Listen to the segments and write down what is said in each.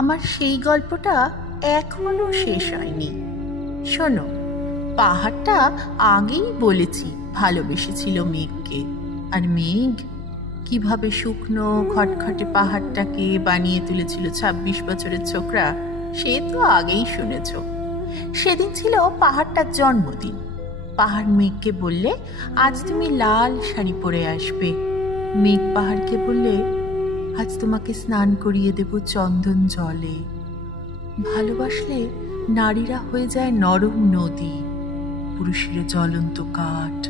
আমার সেই গল্পটা এখনো শেষ হয়নি। শোনো, পাহাড়টা আগেই বলেছি ভালোবেসেছিল মেঘকে, আর মেঘ কিভাবে শুকনো খটখটে পাহাড়টাকে বানিয়ে তুলেছিল ২৬ বছরের ছোকরা, সে তো আগেই শুনেছ। সেদিন ছিল পাহাড়টার জন্মদিন। পাহাড় মেঘকে বললে, আজ তুমি লাল শাড়ি পরে আসবে। মেঘ পাহাড়কে বললে, আজ তোমাকে স্নান করিয়ে দেব চন্দন জলে। ভালোবাসলে নারীরা হয়ে যায় নরম নদী, পুরুষের জ্বলন্ত কাঠ।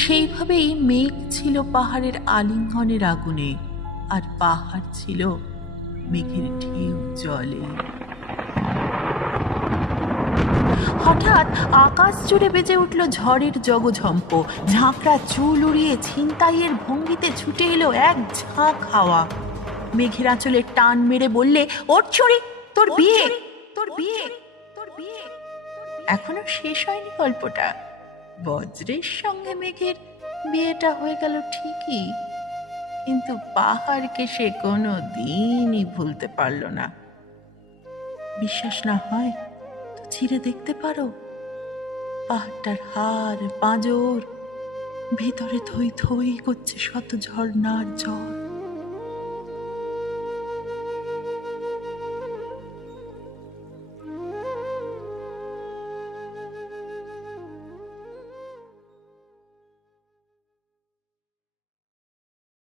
সেইভাবেই মেঘ ছিল পাহাড়ের আলিঙ্গনের আগুনে, আর পাহাড় ছিল মেঘের ঢেউ জলে। হঠাৎ আকাশ জুড়ে বেজে উঠল ঝড়ের জগঝম্প। ঝাঁকড়া চুল উড়িয়ে ছিনতাইয়ের ভঙ্গিতে ছুটে এলো এক ঝাঁক হাওয়া। মেঘের আঁচলে টান মেরে বললে, ওর ছড়ি, তোর বিয়ে, তোর বিয়ে, তোর বিয়ে। এখনো শেষ হয়নি গল্পটা। বজ্রের সঙ্গে মেঘের বিয়েটা হয়ে গেল ঠিকই, কিন্তু পাহাড়কে সে কোনো দিনই ভুলতে পারল না। বিশ্বাস না হয় তো ছিঁড়ে দেখতে পারো। পাহাড়টার হাড় পাঁজর, ভেতরে থই থই করছে শত ঝর্ণার জল।